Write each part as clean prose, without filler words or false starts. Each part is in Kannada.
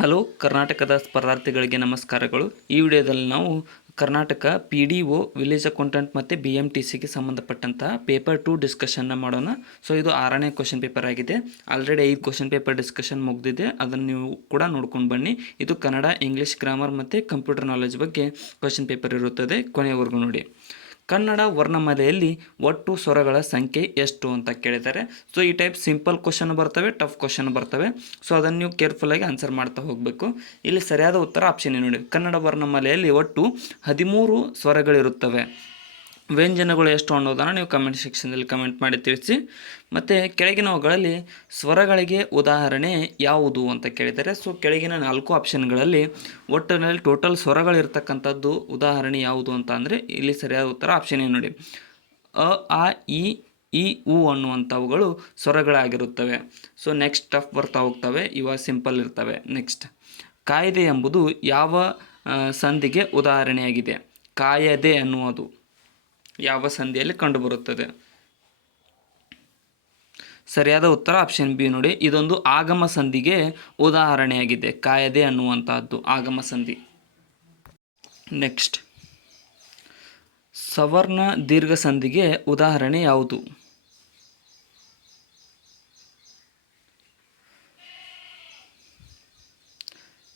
ಹಲೋ ಕರ್ನಾಟಕದ ಸ್ಪರ್ಧಾರ್ಥಿಗಳಿಗೆ ನಮಸ್ಕಾರಗಳು. ಈ ವಿಡಿಯೋದಲ್ಲಿ ನಾವು ಕರ್ನಾಟಕ PDO ವಿಲೇಜ್ ಅಕೌಂಟೆಂಟ್ ಮತ್ತು BMTCಗೆ ಸಂಬಂಧಪಟ್ಟಂತಹ ಪೇಪರ್ 2 ಡಿಸ್ಕಷನ್ನ ಮಾಡೋಣ. ಸೊ ಇದು 6ನೇ ಕ್ವಶನ್ ಪೇಪರ್ ಆಗಿದೆ. ಆಲ್ರೆಡಿ 5 ಕ್ವಶನ್ ಪೇಪರ್ ಡಿಸ್ಕಷನ್ ಮುಗಿದಿದೆ, ಅದನ್ನು ನೀವು ಕೂಡ ನೋಡ್ಕೊಂಡು ಬನ್ನಿ. ಇದು ಕನ್ನಡ, ಇಂಗ್ಲೀಷ್, ಗ್ರಾಮರ್ ಮತ್ತು ಕಂಪ್ಯೂಟರ್ ನಾಲೆಜ್ ಬಗ್ಗೆ ಕ್ವಶನ್ ಪೇಪರ್ ಇರುತ್ತದೆ. ಕೊನೆಯವರೆಗೂ ನೋಡಿ. ಕನ್ನಡ ವರ್ಣಮಾಲೆಯಲ್ಲಿ ಒಟ್ಟು ಸ್ವರಗಳ ಸಂಖ್ಯೆ ಎಷ್ಟು ಅಂತ ಕೇಳಿದ್ದಾರೆ. ಸೊ ಈ ಟೈಪ್ ಸಿಂಪಲ್ ಕ್ವಶನ್ ಬರ್ತವೆ, ಟಫ್ ಕ್ವಶನ್ ಬರ್ತವೆ. ಸೊ ಅದನ್ನು ನೀವು ಕೇರ್ಫುಲ್ಲಾಗಿ ಆನ್ಸರ್ ಮಾಡ್ತಾ ಹೋಗಬೇಕು. ಇಲ್ಲಿ ಸರಿಯಾದ ಉತ್ತರ ಆಪ್ಷನ್ ನೋಡಿ. ಕನ್ನಡ ವರ್ಣಮಾಲೆಯಲ್ಲಿ ಒಟ್ಟು 13 ಸ್ವರಗಳಿರುತ್ತವೆ. ವ್ಯಂಜನಗಳು ಎಷ್ಟು ಅನ್ನೋದನ್ನು ನೀವು ಕಮೆಂಟ್ ಸೆಕ್ಷನ್ದಲ್ಲಿ ಕಮೆಂಟ್ ಮಾಡಿ ತಿಳಿಸಿ. ಮತ್ತು ಕೆಳಗಿನವುಗಳಲ್ಲಿ ಸ್ವರಗಳಿಗೆ ಉದಾಹರಣೆ ಯಾವುದು ಅಂತ ಕೇಳಿದ್ದಾರೆ. ಸೊ ಕೆಳಗಿನ 4 ಆಪ್ಷನ್ಗಳಲ್ಲಿ ಒಟ್ಟಿನಲ್ಲಿ ಟೋಟಲ್ ಸ್ವರಗಳಿರ್ತಕ್ಕಂಥದ್ದು ಉದಾಹರಣೆ ಯಾವುದು ಅಂತ ಅಂದರೆ ಇಲ್ಲಿ ಸರಿಯಾದ ಉತ್ತರ ಆಪ್ಷನ್ ನೋಡಿ. ಅ, ಆ, ಈ ಉ ಅನ್ನುವಂಥವುಗಳು ಸ್ವರಗಳಾಗಿರುತ್ತವೆ. ಸೊ ನೆಕ್ಸ್ಟ್ ಟಫ್ ಬರ್ತಾ ಹೋಗ್ತವೆ, ಇವ ಸಿಂಪಲ್ ಇರ್ತವೆ. ನೆಕ್ಸ್ಟ್, ಕಾಯ್ದೆ ಎಂಬುದು ಯಾವ ಸಂಧಿಗೆ ಉದಾಹರಣೆಯಾಗಿದೆ? ಕಾಯದೆ ಅನ್ನುವುದು ಯಾವ ಸಂಧಿಯಲ್ಲಿ ಕಂಡುಬರುತ್ತದೆ? ಸರಿಯಾದ ಉತ್ತರ ಆಪ್ಷನ್ ಬಿ ನೋಡಿ. ಇದೊಂದು ಆಗಮ ಸಂಧಿಗೆ ಉದಾಹರಣೆಯಾಗಿದೆ. ಕಾಯದೆ ಅನ್ನುವಂತಹದ್ದು ಆಗಮ ಸಂಧಿ. ನೆಕ್ಸ್ಟ್, ಸವರ್ಣ ದೀರ್ಘ ಸಂಧಿಗೆ ಉದಾಹರಣೆ ಯಾವುದು?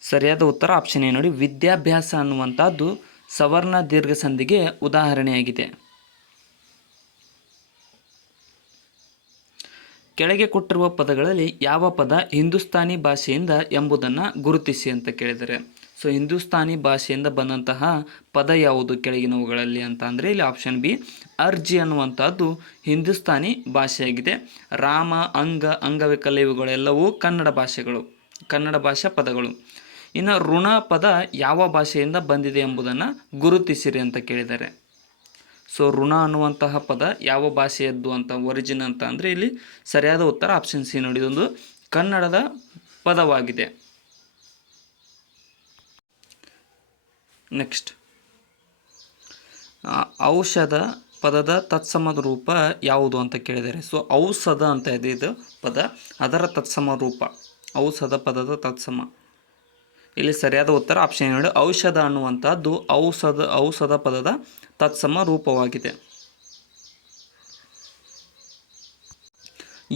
ಸರಿಯಾದ ಉತ್ತರ ಆಪ್ಷನ್ ನೋಡಿ. ವಿದ್ಯಾಭ್ಯಾಸ ಅನ್ನುವಂಥದ್ದು ಸವರ್ಣ ದೀರ್ಘ ಸಂಧಿಗೆ ಉದಾಹರಣೆಯಾಗಿದೆ. ಕೆಳಗೆ ಕೊಟ್ಟಿರುವ ಪದಗಳಲ್ಲಿ ಯಾವ ಪದ ಹಿಂದೂಸ್ತಾನಿ ಭಾಷೆಯಿಂದ ಎಂಬುದನ್ನು ಗುರುತಿಸಿ ಅಂತ ಕೇಳಿದರೆ. ಸೊ ಹಿಂದೂಸ್ತಾನಿ ಭಾಷೆಯಿಂದ ಬಂದಂತಹ ಪದ ಯಾವುದು ಕೆಳಗಿನವುಗಳಲ್ಲಿ ಅಂತ ಅಂದರೆ ಇಲ್ಲಿ ಆಪ್ಷನ್ ಬಿ ಅರ್ಜಿ ಅನ್ನುವಂಥದ್ದು ಹಿಂದೂಸ್ತಾನಿ ಭಾಷೆಯಾಗಿದೆ. ರಾಮ, ಅಂಗವಿಕಲ ಇವುಗಳೆಲ್ಲವೂ ಕನ್ನಡ ಭಾಷೆಗಳು, ಕನ್ನಡ ಭಾಷಾ ಪದಗಳು. ಇನ್ನು ಋಣ ಪದ ಯಾವ ಭಾಷೆಯಿಂದ ಬಂದಿದೆ ಎಂಬುದನ್ನು ಗುರುತಿಸಿರಿ ಅಂತ ಕೇಳಿದ್ದಾರೆ. ಸೊ ಋಣ ಅನ್ನುವಂತಹ ಪದ ಯಾವ ಭಾಷೆಯದ್ದು ಅಂತ, ಒರಿಜಿನ್ ಅಂತ ಅಂದರೆ ಇಲ್ಲಿ ಸರಿಯಾದ ಉತ್ತರ ಆಪ್ಷನ್ ಸಿ ನೋಡಿ. ಇದೊಂದು ಕನ್ನಡದ ಪದವಾಗಿದೆ. ನೆಕ್ಸ್ಟ್, ಔಷಧ ಪದದ ತತ್ಸಮದ ರೂಪ ಯಾವುದು ಅಂತ ಕೇಳಿದ್ದಾರೆ. ಸೊ ಔಷಧ ಅಂತ ಇದೆ ಇದು ಪದ, ಅದರ ತತ್ಸಮ ರೂಪ ಔಷಧ ಪದದ ತತ್ಸಮ. ಇಲ್ಲಿ ಸರಿಯಾದ ಉತ್ತರ ಆಪ್ಷನ್ ನೋಡಿ. ಔಷಧ ಅನ್ನುವಂಥದ್ದು ಔಷಧ ಪದದ ತತ್ಸಮ ರೂಪವಾಗಿದೆ.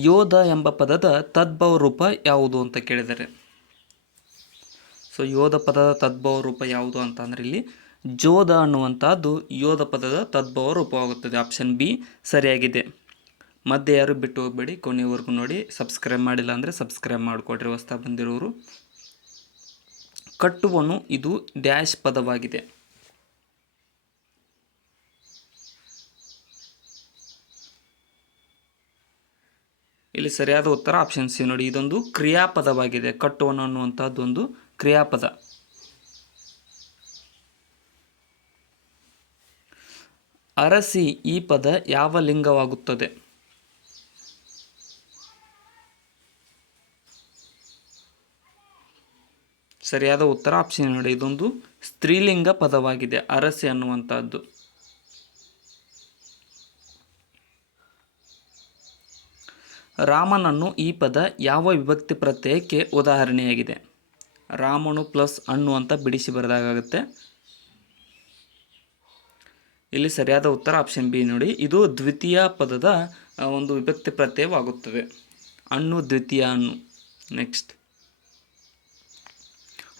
ಯೋಧ ಎಂಬ ಪದದ ತದ್ಭವ ರೂಪ ಯಾವುದು ಅಂತ ಕೇಳಿದ್ದಾರೆ. ಸೊ ಯೋಧ ಪದದ ತದ್ಭವ ರೂಪ ಯಾವುದು ಅಂತ ಅಂದರೆ ಇಲ್ಲಿ ಜೋಧ ಅನ್ನುವಂಥದ್ದು ಯೋಧ ಪದದ ತದ್ಭವ ರೂಪವಾಗುತ್ತದೆ. ಆಪ್ಷನ್ ಬಿ ಸರಿಯಾಗಿದೆ. ಮಧ್ಯೆ ಯಾರು ಬಿಟ್ಟು ಹೋಗಬೇಡಿ, ಕೊನೆಯವರೆಗೂ ನೋಡಿ. ಸಬ್ಸ್ಕ್ರೈಬ್ ಮಾಡಿಲ್ಲ ಅಂದರೆ ಸಬ್ಸ್ಕ್ರೈಬ್ ಮಾಡಿಕೊಡ್ರಿ ಹೊಸ್ತಾ ಬಂದಿರೋರು. ಕಟ್ಟುವನು ಇದು ಡ್ಯಾಶ್ ಪದವಾಗಿದೆ. ಇಲ್ಲಿ ಸರಿಯಾದ ಉತ್ತರ ಆಪ್ಷನ್ ಸಿ ನೋಡಿ. ಇದೊಂದು ಕ್ರಿಯಾಪದವಾಗಿದೆ. ಕಟ್ಟುವನು ಅನ್ನುವಂಥದ್ದು ಒಂದು ಕ್ರಿಯಾಪದ. ಅರಸಿ ಈ ಪದ ಯಾವ ಲಿಂಗವಾಗುತ್ತದೆ? ಸರಿಯಾದ ಉತ್ತರ ಆಪ್ಷನ್ ನೋಡಿ. ಇದೊಂದು ಸ್ತ್ರೀಲಿಂಗ ಪದವಾಗಿದೆ ಅರಸಿ ಅನ್ನುವಂಥದ್ದು. ರಾಮನನ್ನು ಈ ಪದ ಯಾವ ವಿಭಕ್ತಿ ಪ್ರತ್ಯಯಕ್ಕೆ ಉದಾಹರಣೆಯಾಗಿದೆ? ರಾಮನು ಪ್ಲಸ್ ಅನ್ನು ಅಂತ ಬಿಡಿಸಿ ಬರೆದಾಗುತ್ತೆ. ಇಲ್ಲಿ ಸರಿಯಾದ ಉತ್ತರ ಆಪ್ಷನ್ ಬಿ ನೋಡಿ. ಇದು ದ್ವಿತೀಯ ಪದದ ಒಂದು ವಿಭಕ್ತಿ ಪ್ರತ್ಯಯವಾಗುತ್ತದೆ. ಅನ್ನು ದ್ವಿತೀಯ ಅನ್ನು. ನೆಕ್ಸ್ಟ್,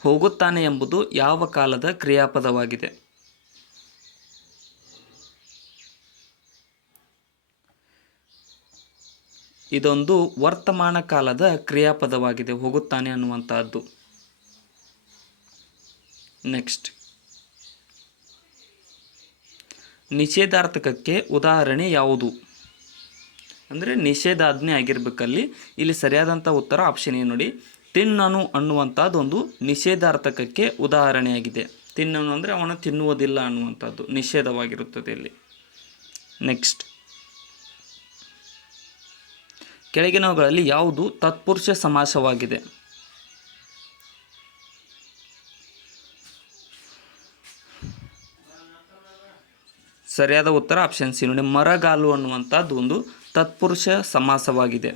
ಹೋಗುತ್ತಾನೆ ಎಂಬುದು ಯಾವ ಕಾಲದ ಕ್ರಿಯಾಪದವಾಗಿದೆ? ಇದೊಂದು ವರ್ತಮಾನ ಕಾಲದ ಕ್ರಿಯಾಪದವಾಗಿದೆ, ಹೋಗುತ್ತಾನೆ ಅನ್ನುವಂಥದ್ದು. ನೆಕ್ಸ್ಟ್, ನಿಷೇಧಾರ್ಥಕಕ್ಕೆ ಉದಾಹರಣೆ ಯಾವುದು? ಅಂದರೆ ನಿಷೇಧಾಜ್ಞೆ ಆಗಿರ್ಬೇಕಲ್ಲಿ. ಇಲ್ಲಿ ಸರಿಯಾದಂಥ ಉತ್ತರ ಆಪ್ಷನ್ ಏನು ನೋಡಿ. ತಿನ್ನನು ಅನ್ನುವಂಥದ್ದು ಒಂದು ನಿಷೇಧಾರ್ಥಕಕ್ಕೆ ಉದಾಹರಣೆಯಾಗಿದೆ. ತಿನ್ನನು ಅಂದರೆ ಅವನು ತಿನ್ನುವುದಿಲ್ಲ ಅನ್ನುವಂಥದ್ದು ನಿಷೇಧವಾಗಿರುತ್ತದೆ ಇಲ್ಲಿ. ನೆಕ್ಸ್ಟ್, ಕೆಳಗಿನವುಗಳಲ್ಲಿ ಯಾವುದು ತತ್ಪುರುಷ ಸಮಾಸವಾಗಿದೆ? ಸರಿಯಾದ ಉತ್ತರ ಆಪ್ಷನ್ ಸಿ ನೋಡಿ. ಮರಗಾಲು ಅನ್ನುವಂಥದ್ದು ಒಂದು ತತ್ಪುರುಷ ಸಮಾಸವಾಗಿದೆ.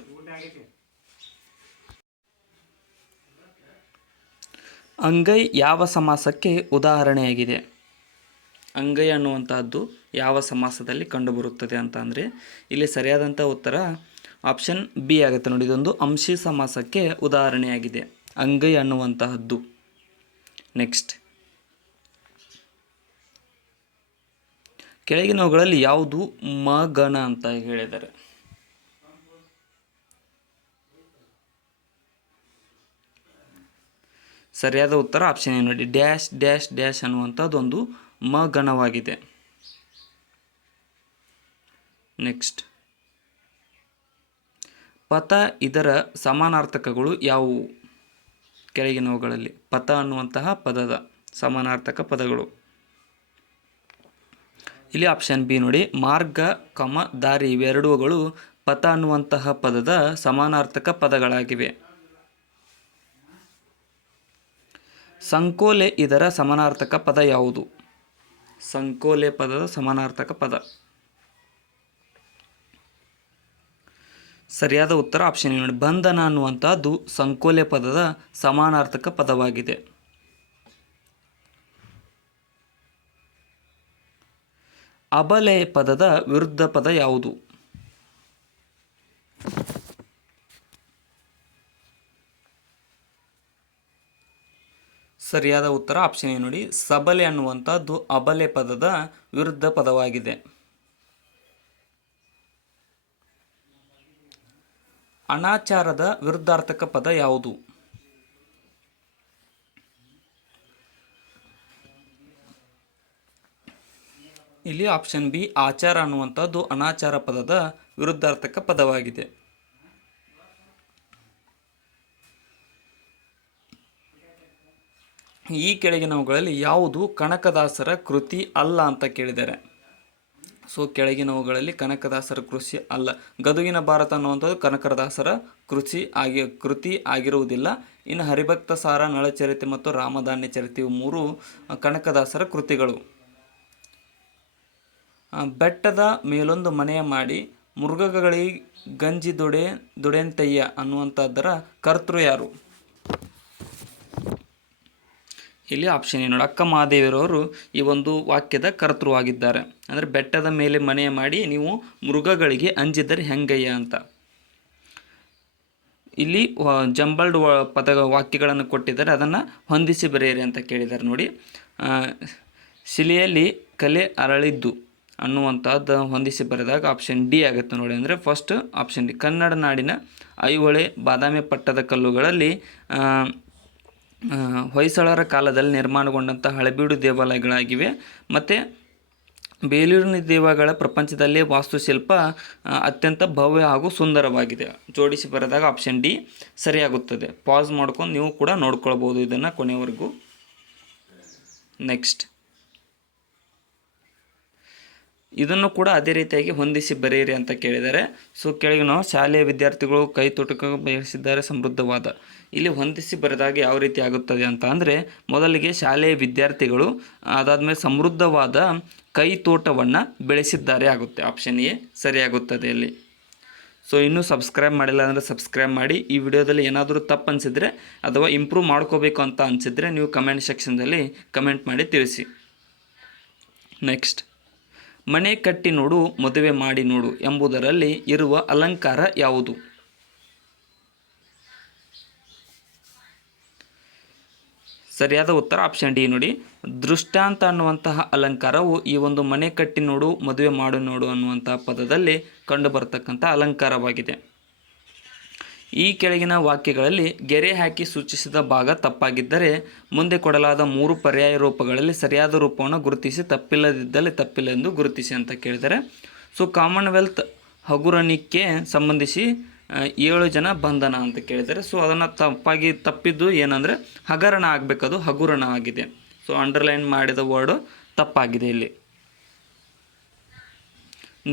ಅಂಗೈ ಯಾವ ಸಮಾಸಕ್ಕೆ ಉದಾಹರಣೆಯಾಗಿದೆ? ಅಂಗೈ ಅನ್ನುವಂತಹದ್ದು ಯಾವ ಸಮಾಸದಲ್ಲಿ ಕಂಡುಬರುತ್ತದೆ ಅಂತ ಅಂದರೆ ಇಲ್ಲಿ ಸರಿಯಾದಂಥ ಉತ್ತರ ಆಪ್ಷನ್ ಬಿ ಆಗುತ್ತೆ ನೋಡಿ. ಇದೊಂದು ಅಂಶಿ ಸಮಾಸಕ್ಕೆ ಉದಾಹರಣೆಯಾಗಿದೆ ಅಂಗೈ ಅನ್ನುವಂತಹದ್ದು. ನೆಕ್ಸ್ಟ್, ಕೆಳಗಿನವುಗಳಲ್ಲಿ ಯಾವುದು ಮಗಣ ಅಂತ ಹೇಳಿದ್ದಾರೆ? ಸರಿಯಾದ ಉತ್ತರ ಆಪ್ಷನ್ ಏನು ನೋಡಿ, ಡ್ಯಾಶ್ ಡ್ಯಾಶ್ ಡ್ಯಾಶ್ ಅನ್ನುವಂಥದ್ದು ಒಂದು ಮಗಣವಾಗಿದೆ. ನೆಕ್ಸ್ಟ್, ಪಥ ಇದರ ಸಮಾನಾರ್ಥಕಗಳು ಯಾವುವು? ಕೆಳಗಿನವುಗಳಲ್ಲಿ ಪಥ ಅನ್ನುವಂತಹ ಪದದ ಸಮಾನಾರ್ಥಕ ಪದಗಳು. ಇಲ್ಲಿ ಆಪ್ಷನ್ ಬಿ ನೋಡಿ, ಮಾರ್ಗ, ದಾರಿ ಇವೆರಡೂಗಳು ಪಥ ಅನ್ನುವಂತಹ ಪದದ ಸಮಾನಾರ್ಥಕ ಪದಗಳಾಗಿವೆ. ಸಂಕೋಲೆ ಇದರ ಸಮಾನಾರ್ಥಕ ಪದ ಯಾವುದು? ಸಂಕೋಲೆ ಪದದ ಸಮಾನಾರ್ಥಕ ಪದ. ಸರಿಯಾದ ಉತ್ತರ ಆಪ್ಷನ್ ನೋಡಿ, ಬಂಧನ ಅನ್ನುವಂಥದ್ದು ಸಂಕೋಲೆ ಪದದ ಸಮಾನಾರ್ಥಕ ಪದವಾಗಿದೆ. ಅಬಲೆ ಪದದ ವಿರುದ್ಧ ಪದ ಯಾವುದು? ಸರಿಯಾದ ಉತ್ತರ ಆಪ್ಷನ್ ನೋಡಿ, ಸಬಲೆ ಅನ್ನುವಂಥದ್ದು ಅಬಲೆ ಪದದ ವಿರುದ್ಧ ಪದವಾಗಿದೆ. ಅನಾಚಾರದ ವಿರುದ್ಧಾರ್ಥಕ ಪದ ಯಾವುದು? ಇಲ್ಲಿ ಆಪ್ಷನ್ ಬಿ, ಆಚಾರ ಅನ್ನುವಂಥದ್ದು ಅನಾಚಾರ ಪದದ ವಿರುದ್ಧಾರ್ಥಕ ಪದವಾಗಿದೆ. ಈ ಕೆಳಗಿನವುಗಳಲ್ಲಿ ಯಾವುದು ಕನಕದಾಸರ ಕೃತಿ ಅಲ್ಲ ಅಂತ ಕೇಳಿದ್ದಾರೆ. ಸೊ ಕೆಳಗಿನವುಗಳಲ್ಲಿ ಕನಕದಾಸರ ಕೃತಿ ಅಲ್ಲ. ಗದುಗಿನ ಭಾರತ ಅನ್ನುವಂಥದ್ದು ಕನಕದಾಸರ ಕೃತಿ ಆಗಿರುವುದಿಲ್ಲ. ಇನ್ನು ಹರಿಭಕ್ತ ಸಾರ, ನಳಚರಿತೆ ಮತ್ತು ರಾಮಧಾನ್ಯ ಚರಿತೆ ಇವು ಮೂರು ಕನಕದಾಸರ ಕೃತಿಗಳು. ಬೆಟ್ಟದ ಮೇಲೊಂದು ಮನೆಯ ಮಾಡಿ ಮೃಗಗಳಿಗೆ ಗಂಜಿ ದೊಡೆಂತಯ್ಯ ಅನ್ನುವಂಥದ್ದರ ಕರ್ತೃ ಯಾರು? ಇಲ್ಲಿ ಆಪ್ಷನ್ ಏನು ನೋಡಿ, ಅಕ್ಕ ಮಹಾದೇವಿಯರವರು ಈ ಒಂದು ವಾಕ್ಯದ ಕರ್ತೃವಾಗಿದ್ದಾರೆ. ಅಂದರೆ ಬೆಟ್ಟದ ಮೇಲೆ ಮನೆಯ ಮಾಡಿ ನೀವು ಮೃಗಗಳಿಗೆ ಅಂಜಿದರೆ ಹೆಂಗಯ್ಯ ಅಂತ. ಇಲ್ಲಿ ಜಂಬಲ್ಡ್ ವಾಕ್ಯಗಳನ್ನು ಕೊಟ್ಟಿದ್ದಾರೆ, ಅದನ್ನು ಹೊಂದಿಸಿ ಬರೆಯಿರಿ ಅಂತ ಕೇಳಿದ್ದಾರೆ ನೋಡಿ. ಶಿಲೆಯಲ್ಲಿ ಕಲೆ ಅರಳಿದ್ದು ಅನ್ನುವಂಥದ್ದು ಹೊಂದಿಸಿ ಬರೆದಾಗ ಆಪ್ಷನ್ ಡಿ ಆಗುತ್ತೆ ನೋಡಿ. ಅಂದರೆ ಫಸ್ಟ್ ಆಪ್ಷನ್ ಡಿ. ಕನ್ನಡ ನಾಡಿನ ಐಹೊಳೆ ಬಾದಾಮಿ ಪಟ್ಟದ ಕಲ್ಲುಗಳಲ್ಲಿ ಹೊಯ್ಸಳರ ಕಾಲದಲ್ಲಿ ನಿರ್ಮಾಣಗೊಂಡಂಥ ಹಳೆಬೀಡು ದೇವಾಲಯಗಳಾಗಿವೆ. ಮತ್ತು ಬೇಲೂರಿನ ದೇವಾಲಯಗಳ ಪ್ರಪಂಚದಲ್ಲೇ ವಾಸ್ತುಶಿಲ್ಪ ಅತ್ಯಂತ ಭವ್ಯ ಹಾಗೂ ಸುಂದರವಾಗಿದೆ. ಜೋಡಿಸಿ ಬರೆದಾಗ ಆಪ್ಷನ್ ಡಿ ಸರಿಯಾಗುತ್ತದೆ. ಪಾಸ್ ಮಾಡ್ಕೊಂಡು ನೀವು ಕೂಡ ನೋಡ್ಕೊಳ್ಬೋದು ಇದನ್ನು ಕೊನೆಯವರೆಗೂ. ನೆಕ್ಸ್ಟ್, ಇದನ್ನು ಕೂಡ ಅದೇ ರೀತಿಯಾಗಿ ಹೊಂದಿಸಿ ಬರೆಯಿರಿ ಅಂತ ಕೇಳಿದ್ದಾರೆ. ಸೊ ಕೆಳಗೆ ನಾವು ಶಾಲೆಯ ವಿದ್ಯಾರ್ಥಿಗಳು ಕೈ ತೋಟಕ್ಕೆ ಬಯಸಿದ್ದಾರೆ ಸಮೃದ್ಧವಾದ. ಇಲ್ಲಿ ಹೊಂದಿಸಿ ಬರೆದಾಗ ಯಾವ ರೀತಿ ಆಗುತ್ತದೆ ಅಂತ ಅಂದರೆ, ಮೊದಲಿಗೆ ಶಾಲೆಯ ವಿದ್ಯಾರ್ಥಿಗಳು, ಅದಾದಮೇಲೆ ಸಮೃದ್ಧವಾದ ಕೈ ತೋಟವನ್ನು ಬೆಳೆಸಿದ್ದಾರೆ ಆಗುತ್ತೆ. ಆಪ್ಷನ್ ಎ ಸರಿಯಾಗುತ್ತದೆ ಇಲ್ಲಿ. ಸೊ ಇನ್ನೂ ಸಬ್ಸ್ಕ್ರೈಬ್ ಮಾಡಿಲ್ಲ ಅಂದರೆ ಸಬ್ಸ್ಕ್ರೈಬ್ ಮಾಡಿ. ಈ ವಿಡಿಯೋದಲ್ಲಿ ಏನಾದರೂ ತಪ್ಪು ಅನಿಸಿದರೆ ಅಥವಾ ಇಂಪ್ರೂವ್ ಮಾಡ್ಕೋಬೇಕು ಅಂತ ಅನಿಸಿದರೆ ನೀವು ಕಮೆಂಟ್ ಸೆಕ್ಷನ್ದಲ್ಲಿ ಕಮೆಂಟ್ ಮಾಡಿ ತಿಳಿಸಿ. ನೆಕ್ಸ್ಟ್, ಮನೆ ಕಟ್ಟಿ ನೋಡು ಮದುವೆ ಮಾಡಿ ನೋಡು ಎಂಬುದರಲ್ಲಿ ಇರುವ ಅಲಂಕಾರ ಯಾವುದು? ಸರಿಯಾದ ಉತ್ತರ ಆಪ್ಷನ್ ಡಿ ನೋಡಿ. ದೃಷ್ಟಾಂತ ಅನ್ನುವಂತಹ ಅಲಂಕಾರವು ಈ ಒಂದು ಮನೆ ಕಟ್ಟಿ ನೋಡು ಮದುವೆ ಮಾಡು ನೋಡು ಅನ್ನುವಂತಹ ಪದದಲ್ಲಿ ಕಂಡುಬರತಕ್ಕಂಥ ಅಲಂಕಾರವಾಗಿದೆ. ಈ ಕೆಳಗಿನ ವಾಕ್ಯಗಳಲ್ಲಿ ಗೆರೆ ಹಾಕಿ ಸೂಚಿಸಿದ ಭಾಗ ತಪ್ಪಾಗಿದ್ದರೆ ಮುಂದೆ ಕೊಡಲಾದ 3 ಪರ್ಯಾಯ ರೂಪಗಳಲ್ಲಿ ಸರಿಯಾದ ರೂಪವನ್ನು ಗುರುತಿಸಿ, ತಪ್ಪಿಲ್ಲದಿದ್ದಲ್ಲಿ ತಪ್ಪಿಲ್ಲ ಎಂದು ಗುರುತಿಸಿ ಅಂತ ಕೇಳಿದರೆ. ಸೊ ಕಾಮನ್ವೆಲ್ತ್ ಹಗುರಣಿಕೆ ಸಂಬಂಧಿಸಿ 7 ಜನ ಬಂಧನ ಅಂತ ಕೇಳಿದ್ದಾರೆ. ಸೊ ಅದನ್ನು ತಪ್ಪಿದ್ದು ಏನಂದರೆ ಹಗರಣ ಆಗಬೇಕದು ಹಗುರಣ ಆಗಿದೆ. ಸೊ ಅಂಡರ್ಲೈನ್ ಮಾಡಿದ ವರ್ಡು ತಪ್ಪಾಗಿದೆ ಇಲ್ಲಿ.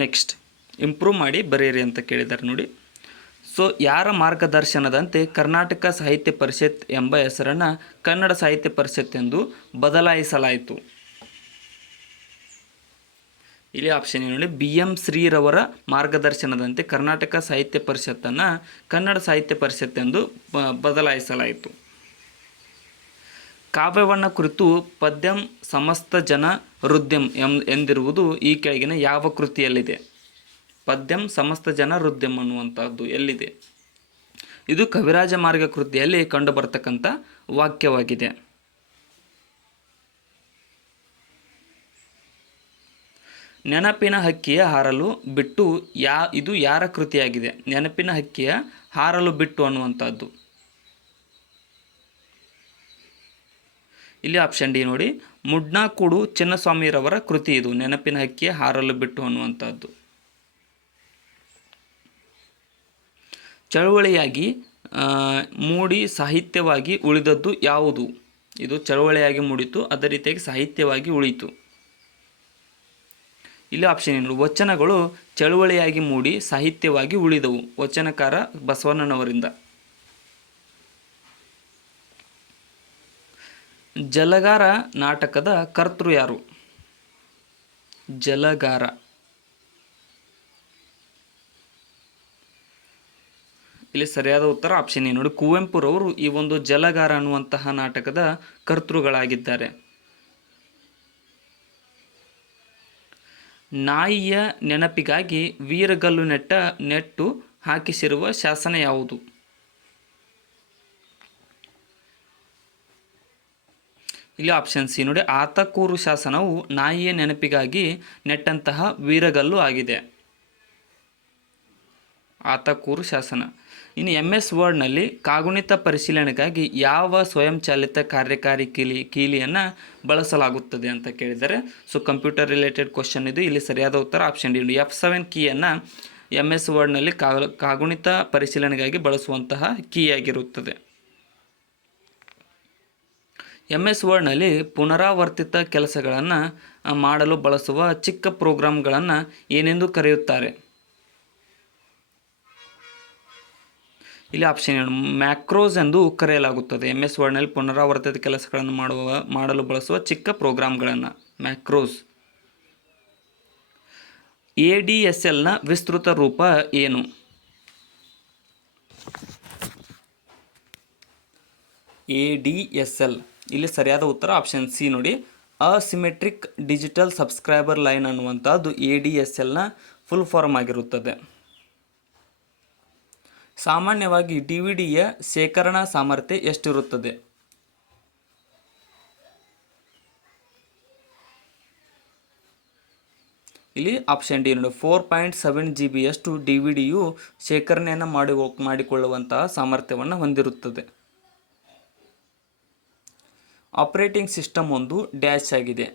ನೆಕ್ಸ್ಟ್, ಇಂಪ್ರೂವ್ ಮಾಡಿ ಬರೆಯಿರಿ ಅಂತ ಕೇಳಿದ್ದಾರೆ ನೋಡಿ. ಸೊ ಯಾರ ಮಾರ್ಗದರ್ಶನದಂತೆ ಕರ್ನಾಟಕ ಸಾಹಿತ್ಯ ಪರಿಷತ್ ಎಂಬ ಹೆಸರನ್ನು ಕನ್ನಡ ಸಾಹಿತ್ಯ ಪರಿಷತ್ ಎಂದು ಬದಲಾಯಿಸಲಾಯಿತು? ಇಲ್ಲಿ ಆಪ್ಷನ್ ನೋಡಿ, BM ಶ್ರೀರವರ ಮಾರ್ಗದರ್ಶನದಂತೆ ಕರ್ನಾಟಕ ಸಾಹಿತ್ಯ ಪರಿಷತ್ತನ್ನು ಕನ್ನಡ ಸಾಹಿತ್ಯ ಪರಿಷತ್ ಎಂದು ಬದಲಾಯಿಸಲಾಯಿತು. ಕಾವ್ಯವನ್ನು ಕುರಿತು ಪದ್ಯಂ ಸಮಸ್ತ ಜನ ಹೃದ್ಯಂ ಎಂದಿರುವುದು ಈ ಕೆಳಗಿನ ಯಾವ ಕೃತಿಯಲ್ಲಿದೆ? ಪದ್ಯಂ ಸಮಸ್ತ ಜನ ಹೃದ್ಯಂ ಅನ್ನುವಂಥದ್ದು ಎಲ್ಲಿದೆ? ಇದು ಕವಿರಾಜ ಮಾರ್ಗ ಕೃತಿಯಲ್ಲಿ ಕಂಡುಬರ್ತಕ್ಕಂಥ ವಾಕ್ಯವಾಗಿದೆ. ನೆನಪಿನ ಹಕ್ಕಿಯ ಹಾರಲು ಬಿಟ್ಟು ಇದು ಯಾರ ಕೃತಿಯಾಗಿದೆ? ನೆನಪಿನ ಹಕ್ಕಿಯ ಹಾರಲು ಬಿಟ್ಟು ಅನ್ನುವಂಥದ್ದು. ಇಲ್ಲಿ ಆಪ್ಷನ್ ಡಿ ನೋಡಿ, ಮುಡ್ನಾಕೂಡು ಚಿನ್ನಸ್ವಾಮಿರವರ ಕೃತಿ ಇದು, ನೆನಪಿನ ಹಕ್ಕಿಯ ಹಾರಲು ಬಿಟ್ಟು ಅನ್ನುವಂಥದ್ದು. ಚಳುವಳಿಯಾಗಿ ಮೂಡಿ ಸಾಹಿತ್ಯವಾಗಿ ಉಳಿದದ್ದು ಯಾವುದು? ಇದು ಚಳುವಳಿಯಾಗಿ ಮೂಡಿತು, ಅದೇ ರೀತಿಯಾಗಿ ಸಾಹಿತ್ಯವಾಗಿ ಉಳಿಯಿತು. ಇಲ್ಲಿ ಆಪ್ಷನ್ ಏನು? ವಚನಗಳು ಚಳುವಳಿಯಾಗಿ ಮೂಡಿ ಸಾಹಿತ್ಯವಾಗಿ ಉಳಿದವು. ವಚನಕಾರ ಬಸವಣ್ಣನವರಿಂದ. ಜಲಗಾರ ನಾಟಕದ ಕರ್ತೃ ಯಾರು? ಜಲಗಾರ. ಇಲ್ಲಿ ಸರಿಯಾದ ಉತ್ತರ ಆಪ್ಷನ್ ಏನು ನೋಡಿ, ಕುವೆಂಪುರವರು ಈ ಒಂದು ಜಲಗಾರ ಅನ್ನುವಂತಹ ನಾಟಕದ ಕರ್ತೃಗಳಾಗಿದ್ದಾರೆ. ನಾಯಿಯ ನೆನಪಿಗಾಗಿ ವೀರಗಲ್ಲು ನೆಟ್ಟು ಹಾಕಿಸಿರುವ ಶಾಸನ ಯಾವುದು? ಇಲ್ಲಿ ಆಪ್ಷನ್ ಸಿ ನೋಡಿ, ಆತಕೂರು ಶಾಸನವು ನಾಯಿಯ ನೆನಪಿಗಾಗಿ ನೆಟ್ಟಂತಹ ವೀರಗಲ್ಲು ಆಗಿದೆ. ಆತಕೂರು ಶಾಸನ. ಇನ್ನು MS ವರ್ಡ್ನಲ್ಲಿ ಕಾಗುಣಿತ ಪರಿಶೀಲನೆಗಾಗಿ ಯಾವ ಸ್ವಯಂಚಾಲಿತ ಕಾರ್ಯಕಾರಿ ಕೀಲಿಯನ್ನು ಬಳಸಲಾಗುತ್ತದೆ ಅಂತ ಕೇಳಿದರೆ, ಸೊ ಕಂಪ್ಯೂಟರ್ ರಿಲೇಟೆಡ್ ಕ್ವಶನ್ ಇದು. ಇಲ್ಲಿ ಸರಿಯಾದ ಉತ್ತರ ಆಪ್ಷನ್ ಡಿ. F7 ಕೀಯನ್ನು MS ವರ್ಡ್ನಲ್ಲಿ ಕಾಗುಣಿತ ಪರಿಶೀಲನೆಗಾಗಿ ಬಳಸುವಂತಹ ಕೀಯಾಗಿರುತ್ತದೆ. MS ವರ್ಡ್ನಲ್ಲಿ ಪುನರಾವರ್ತಿತ ಕೆಲಸಗಳನ್ನು ಮಾಡಲು ಬಳಸುವ ಚಿಕ್ಕ ಪ್ರೋಗ್ರಾಂಗಳನ್ನು ಏನೆಂದು ಕರೆಯುತ್ತಾರೆ? ಇಲ್ಲಿ ಆಪ್ಷನ್ ಏನು? ಮ್ಯಾಕ್ರೋಸ್ ಎಂದು ಕರೆಯಲಾಗುತ್ತದೆ. MS ವರ್ಡ್ನಲ್ಲಿ ಪುನರಾವರ್ತಿತ ಕೆಲಸಗಳನ್ನು ಮಾಡಲು ಬಳಸುವ ಚಿಕ್ಕ ಪ್ರೋಗ್ರಾಂಗಳನ್ನು ಮ್ಯಾಕ್ರೋಸ್. ADSLನ ವಿಸ್ತೃತ ರೂಪ ಏನು? ADSL. ಇಲ್ಲಿ ಸರಿಯಾದ ಉತ್ತರ ಆಪ್ಷನ್ ಸಿ ನೋಡಿ, ಅಸಿಮೆಟ್ರಿಕ್ ಡಿಜಿಟಲ್ ಸಬ್ಸ್ಕ್ರೈಬರ್ ಲೈನ್ ಅನ್ನುವಂಥದ್ದು ADSLನ ಫುಲ್ ಫಾರ್ಮ್ ಆಗಿರುತ್ತದೆ. ಸಾಮಾನ್ಯವಾಗಿ DVDಯ ಶೇಖರಣಾ ಸಾಮರ್ಥ್ಯ ಎಷ್ಟಿರುತ್ತದೆ? ಇಲ್ಲಿ ಆಪ್ಷನ್ ಡಿ ನೋಡಿ, 4.7 GB DVDಯು ಶೇಖರಣೆಯನ್ನು ಮಾಡಿಕೊಳ್ಳುವಂತಹ ಸಾಮರ್ಥ್ಯವನ್ನು ಹೊಂದಿರುತ್ತದೆ. ಆಪರೇಟಿಂಗ್ ಸಿಸ್ಟಮ್ ಒಂದು ಡ್ಯಾಶ್ ಆಗಿದೆ.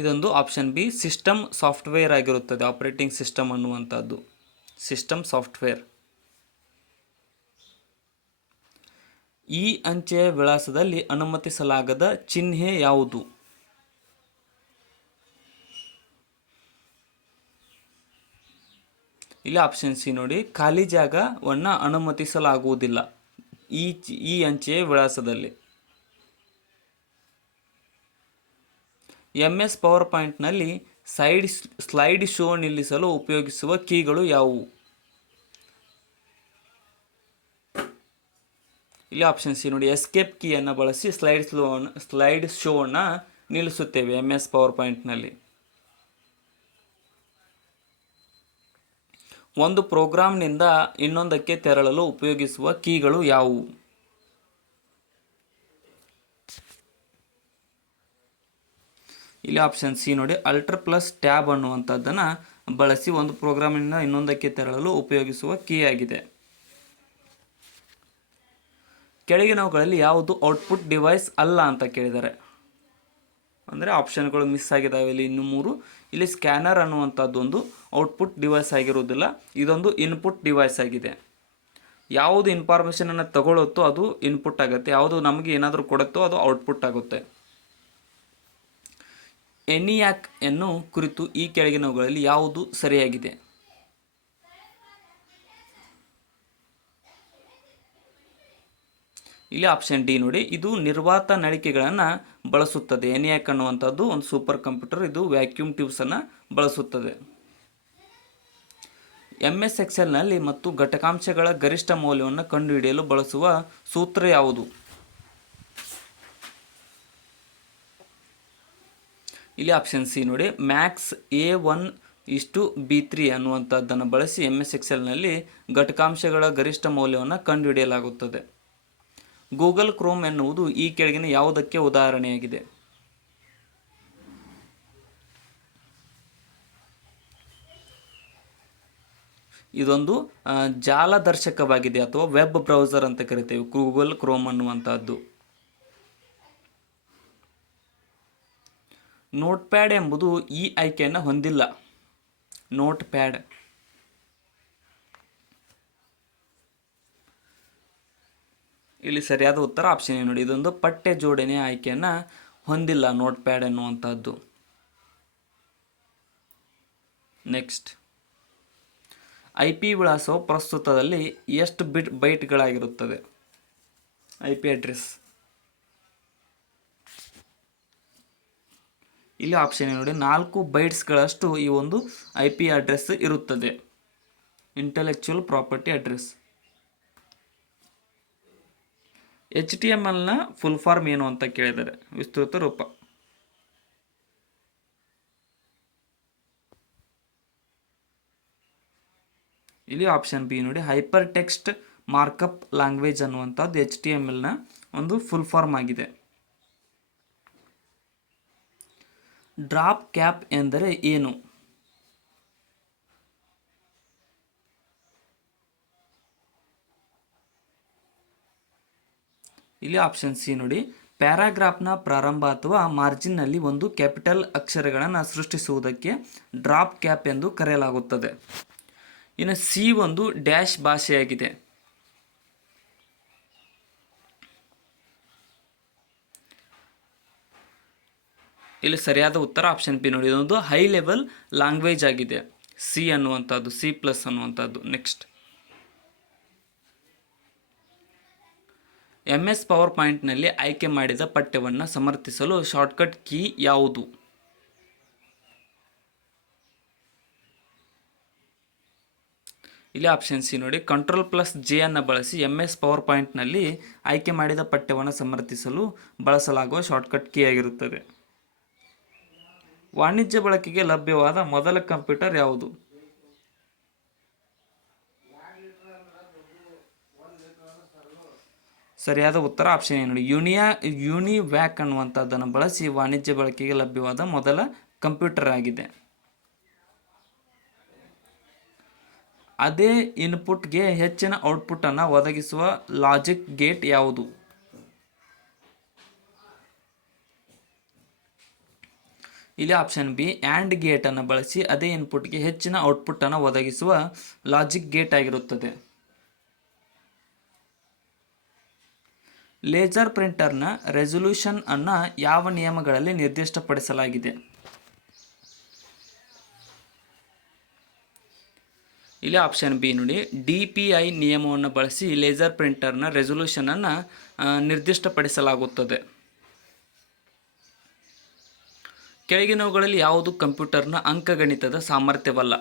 ಇದೊಂದು ಆಪ್ಷನ್ ಬಿ ಸಿಸ್ಟಮ್ ಸಾಫ್ಟ್ವೇರ್ ಆಗಿರುತ್ತದೆ. ಆಪರೇಟಿಂಗ್ ಸಿಸ್ಟಮ್ ಅನ್ನುವಂಥದ್ದು ಸಿಸ್ಟಮ್ ಸಾಫ್ಟ್ವೇರ್. ಈ ಅಂಚೆಯ ವಿಳಾಸದಲ್ಲಿ ಅನುಮತಿಸಲಾಗದ ಚಿಹ್ನೆ ಯಾವುದು? ಇಲ್ಲಿ ಆಪ್ಷನ್ ಸಿ ನೋಡಿ, ಖಾಲಿ ಜಾಗವನ್ನು ಅನುಮತಿಸಲಾಗುವುದಿಲ್ಲ ಈ ಅಂಚೆಯ ವಿಳಾಸದಲ್ಲಿ. MS ಪವರ್ ಪಾಯಿಂಟ್ನಲ್ಲಿ ಸ್ಲೈಡ್ ಶೋ ನಿಲ್ಲಿಸಲು ಉಪಯೋಗಿಸುವ ಕೀಗಳು ಯಾವುವು? ಇಲ್ಲಿ ಆಪ್ಷನ್ ಸಿ ನೋಡಿ, ಎಸ್ಕೇಪ್ ಕೀಯನ್ನು ಬಳಸಿ ಸ್ಲೈಡ್ ಶೋವನ್ನು ನಿಲ್ಲಿಸುತ್ತೇವೆ MS ಪವರ್ ಪಾಯಿಂಟ್ನಲ್ಲಿ. ಒಂದು ಪ್ರೋಗ್ರಾಂನಿಂದ ಇನ್ನೊಂದಕ್ಕೆ ತೆರಳಲು ಉಪಯೋಗಿಸುವ ಕೀಗಳು ಯಾವುವು? ಇಲ್ಲಿ ಆಪ್ಷನ್ ಸಿ ನೋಡಿ, ಅಲ್ಟರ್ ಪ್ಲಸ್ ಟ್ಯಾಬ್ ಅನ್ನುವಂಥದ್ದನ್ನು ಬಳಸಿ ಒಂದು ಪ್ರೋಗ್ರಾಮಿನಿಂದ ಇನ್ನೊಂದಕ್ಕೆ ತೆರಳಲು ಉಪಯೋಗಿಸುವ ಕೀ ಆಗಿದೆ. ಕೆಳಗಿನವುಗಳಲ್ಲಿ ಯಾವುದು ಔಟ್ಪುಟ್ ಡಿವೈಸ್ ಅಲ್ಲ ಅಂತ ಕೇಳಿದ್ದಾರೆ. ಅಂದರೆ ಆಪ್ಷನ್ಗಳು ಮಿಸ್ ಆಗಿದ್ದಾವೆ ಇಲ್ಲಿ ಇನ್ನು 3. ಇಲ್ಲಿ ಸ್ಕ್ಯಾನರ್ ಅನ್ನುವಂಥದ್ದು ಒಂದು ಔಟ್ಪುಟ್ ಡಿವೈಸ್ ಆಗಿರುವುದಿಲ್ಲ, ಇದೊಂದು ಇನ್ಪುಟ್ ಡಿವೈಸ್ ಆಗಿದೆ. ಯಾವುದು ಇನ್ಫಾರ್ಮೇಷನನ್ನು ತಗೊಳ್ಳುತ್ತೋ ಅದು ಇನ್ಪುಟ್ ಆಗುತ್ತೆ, ಯಾವುದು ನಮಗೆ ಏನಾದರೂ ಕೊಡುತ್ತೋ ಅದು ಔಟ್ಪುಟ್ ಆಗುತ್ತೆ. ಎನಿಯಾಕ್ ಅನ್ನು ಕುರಿತು ಈ ಕೆಳಗಿನವುಗಳಲ್ಲಿ ಯಾವುದು ಸರಿಯಾಗಿದೆ? ಇಲ್ಲಿ ಆಪ್ಷನ್ ಡಿ ನೋಡಿ, ಇದು ನಿರ್ವಾತ ನಳಿಕೆಗಳನ್ನು ಬಳಸುತ್ತದೆ. ಎನಿಯಾಕ್ ಅನ್ನುವಂಥದ್ದು ಒಂದು ಸೂಪರ್ ಕಂಪ್ಯೂಟರ್, ಇದು ವ್ಯಾಕ್ಯೂಮ್ ಟ್ಯೂಬ್ಸನ್ನು ಬಳಸುತ್ತದೆ. MS ಎಕ್ಸೆಲ್ನಲ್ಲಿ ಮತ್ತು ಘಟಕಾಂಶಗಳ ಗರಿಷ್ಠ ಮೌಲ್ಯವನ್ನು ಕಂಡುಹಿಡಿಯಲು ಬಳಸುವ ಸೂತ್ರ ಯಾವುದು? ಇಲ್ಲಿ ಆಪ್ಷನ್ ಸಿ ನೋಡಿ, ಮ್ಯಾಕ್ಸ್ A1:B3 ಅನ್ನುವಂಥದ್ದನ್ನು ಬಳಸಿ MS ಎಕ್ಸೆಲ್ನಲ್ಲಿ ಘಟಕಾಂಶಗಳ ಗರಿಷ್ಠ ಮೌಲ್ಯವನ್ನು ಕಂಡುಹಿಡಿಯಲಾಗುತ್ತದೆ. ಗೂಗಲ್ ಕ್ರೋಮ್ ಎನ್ನುವುದು ಈ ಕೆಳಗಿನ ಯಾವುದಕ್ಕೆ ಉದಾಹರಣೆಯಾಗಿದೆ? ಇದೊಂದು ಜಾಲದರ್ಶಕವಾಗಿದೆ ಅಥವಾ ವೆಬ್ ಬ್ರೌಸರ್ ಅಂತ ಕರಿತೇವೆ ಗೂಗಲ್ ಕ್ರೋಮ್ ಅನ್ನುವಂಥದ್ದು. ನೋಟ್ ಪ್ಯಾಡ್ ಎಂಬುದು ಈ ಆಯ್ಕೆಯನ್ನು ಹೊಂದಿಲ್ಲ. ನೋಟ್ ಪ್ಯಾಡ್ ಇಲ್ಲಿ ಸರಿಯಾದ ಉತ್ತರ ಆಪ್ಷನ್ ನೋಡಿ, ಇದೊಂದು ಪಠ್ಯ ಜೋಡಣೆ ಆಯ್ಕೆಯನ್ನು ಹೊಂದಿಲ್ಲ ನೋಟ್ ಪ್ಯಾಡ್ ಎನ್ನುವಂಥದ್ದು. ನೆಕ್ಸ್ಟ್, IP ವಿಳಾಸವು ಪ್ರಸ್ತುತದಲ್ಲಿ ಎಷ್ಟು ಬೈಟ್ಗಳಾಗಿರುತ್ತದೆ? IP ಅಡ್ರೆಸ್ ಇಲ್ಲಿ ಆಪ್ಷನ್ ನೋಡಿ, 4 ಬೈಟ್ಸ್ಗಳಷ್ಟು ಈ ಒಂದು IP ಅಡ್ರೆಸ್ ಇರುತ್ತದೆ. Intellectual property address. HTMLನ ಫುಲ್ ಫಾರ್ಮ್ ಏನು ಅಂತ ಕೇಳಿದರೆ ವಿಸ್ತೃತ ರೂಪ. ಇಲ್ಲಿ ಆಪ್ಷನ್ ಬಿ ನೋಡಿ, ಹೈಪರ್ ಟೆಕ್ಸ್ಟ್ ಮಾರ್ಕಪ್ ಲ್ಯಾಂಗ್ವೇಜ್ ಅನ್ನುವಂಥದ್ದು HTMLನ ಒಂದು ಫುಲ್ ಫಾರ್ಮ್ ಆಗಿದೆ. ಡ್ರಾಪ್ ಕ್ಯಾಪ್ ಎಂದರೆ ಏನು? ಇಲ್ಲಿ ಆಪ್ಷನ್ ಸಿ ನೋಡಿ, ಪ್ಯಾರಾಗ್ರಾಫ್ನ ಪ್ರಾರಂಭ ಅಥವಾ ಮಾರ್ಜಿನ್ನಲ್ಲಿ ಒಂದು ಕ್ಯಾಪಿಟಲ್ ಅಕ್ಷರಗಳನ್ನು ಸೃಷ್ಟಿಸುವುದಕ್ಕೆ ಡ್ರಾಪ್ ಕ್ಯಾಪ್ ಎಂದು ಕರೆಯಲಾಗುತ್ತದೆ. ಇನ್ನು ಸಿ ಒಂದು ಡ್ಯಾಶ್ ಭಾಷೆಯಾಗಿದೆ. ಇಲ್ಲಿ ಸರಿಯಾದ ಉತ್ತರ ಆಪ್ಷನ್ ಬಿ ನೋಡಿ, ಇದೊಂದು ಹೈ ಲೆವೆಲ್ ಲ್ಯಾಂಗ್ವೇಜ್ ಆಗಿದೆ ಸಿ ಅನ್ನುವಂಥದ್ದು, C+ ಅನ್ನುವಂಥದ್ದು. ನೆಕ್ಸ್ಟ್, MS ಪವರ್ ಪಾಯಿಂಟ್ನಲ್ಲಿ ಆಯ್ಕೆ ಮಾಡಿದ ಪಠ್ಯವನ್ನು ಸಮರ್ಥಿಸಲು ಶಾರ್ಟ್ಕಟ್ ಕೀ ಯಾವುದು? ಇಲ್ಲಿ ಆಪ್ಷನ್ ಸಿ ನೋಡಿ, Ctrl+J ಅನ್ನು ಬಳಸಿ MS ಪವರ್ ಪಾಯಿಂಟ್ನಲ್ಲಿ ಆಯ್ಕೆ ಮಾಡಿದ ಪಠ್ಯವನ್ನು ಸಮರ್ಥಿಸಲು ಬಳಸಲಾಗುವ ಶಾರ್ಟ್ಕಟ್ ಕೀ ಆಗಿರುತ್ತದೆ. ವಾಣಿಜ್ಯ ಬಳಕೆಗೆ ಲಭ್ಯವಾದ ಮೊದಲ ಕಂಪ್ಯೂಟರ್ ಯಾವುದು? ಸರಿಯಾದ ಉತ್ತರ ಆಪ್ಷನ್ ನೋಡಿ, ಯುನಿವ್ಯಾಕ್ ಅನ್ನುವಂಥದ್ದನ್ನು ಬಳಸಿ ವಾಣಿಜ್ಯ ಬಳಕೆಗೆ ಲಭ್ಯವಾದ ಮೊದಲ ಕಂಪ್ಯೂಟರ್ ಆಗಿದೆ. ಅದೇ ಇನ್ಪುಟ್ಗೆ ಹೆಚ್ಚಿನ ಔಟ್ಪುಟ್ ಅನ್ನು ಒದಗಿಸುವ ಲಾಜಿಕ್ ಗೇಟ್ ಯಾವುದು? ಇಲ್ಲಿ ಆಪ್ಷನ್ ಬಿ, ಆ್ಯಂಡ್ ಗೇಟ್ ಅನ್ನು ಬಳಸಿ ಅದೇ ಇನ್ಪುಟ್ಗೆ ಹೆಚ್ಚಿನ ಔಟ್ಪುಟ್ ಅನ್ನು ಒದಗಿಸುವ ಲಾಜಿಕ್ ಗೇಟ್ ಆಗಿರುತ್ತದೆ. ಲೇಸರ್ ಪ್ರಿಂಟರ್ನ ರೆಸಲ್ಯೂಷನ್ ಅನ್ನು ಯಾವ ನಿಯಮಗಳಲ್ಲಿ ನಿರ್ದಿಷ್ಟಪಡಿಸಲಾಗಿದೆ? ಇಲ್ಲಿ ಆಪ್ಷನ್ ಬಿ ನೋಡಿ, DPI ನಿಯಮವನ್ನು ಬಳಸಿ ಲೇಸರ್ ಪ್ರಿಂಟರ್ನ ರೆಸಲ್ಯೂಷನ್ ಅನ್ನು ನಿರ್ದಿಷ್ಟಪಡಿಸಲಾಗುತ್ತದೆ. ಕೆಳಗಿನವುಗಳಲ್ಲಿ ಯಾವುದು ಕಂಪ್ಯೂಟರ್ನ ಅಂಕಗಣಿತದ ಸಾಮರ್ಥ್ಯವಲ್ಲ?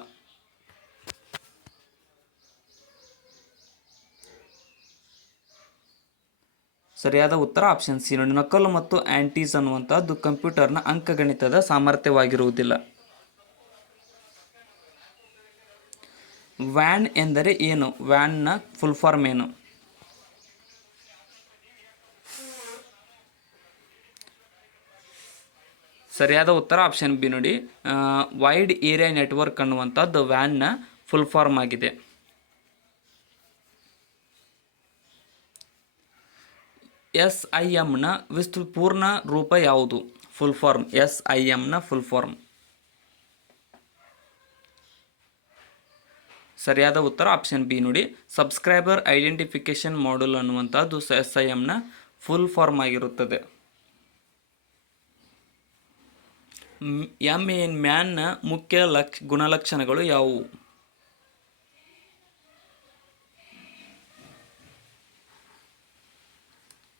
ಸರಿಯಾದ ಉತ್ತರ ಆಪ್ಷನ್ ಸಿ ನೋಡಿ, ನಕಲು ಮತ್ತು ಆಂಟೀಸ್ ಅನ್ನುವಂಥದ್ದು ಕಂಪ್ಯೂಟರ್ನ ಅಂಕಗಣಿತದ ಸಾಮರ್ಥ್ಯವಾಗಿರುವುದಿಲ್ಲ. ವ್ಯಾನ್ ಎಂದರೆ ಏನು? ವ್ಯಾನ್ನ ಫುಲ್ ಫಾರ್ಮ್ ಏನು? ಸರಿಯಾದ ಉತ್ತರ ಆಪ್ಷನ್ ಬಿ ನೋಡಿ, ವೈಡ್ ಏರಿಯಾ ನೆಟ್ವರ್ಕ್ ಅನ್ನುವಂಥದ್ದು ವ್ಯಾನ್ನ ಫುಲ್ ಫಾರ್ಮ್ ಆಗಿದೆ. SIMನ ಪೂರ್ಣ ರೂಪ ಯಾವುದು? Full form. SIMನ ಫುಲ್ ಫಾರ್ಮ್. ಸರಿಯಾದ ಉತ್ತರ ಆಪ್ಷನ್ ಬಿ ನೋಡಿ, ಸಬ್ಸ್ಕ್ರೈಬರ್ ಐಡೆಂಟಿಫಿಕೇಶನ್ ಮಾಡ್ಯೂಲ್ ಅನ್ನುವಂಥದ್ದು SIMನ ಫುಲ್ ಫಾರ್ಮ್ ಆಗಿರುತ್ತದೆ. ಮ್ಯಾನ್ನ ಮುಖ್ಯ ಗುಣಲಕ್ಷಣಗಳು ಯಾವುವು?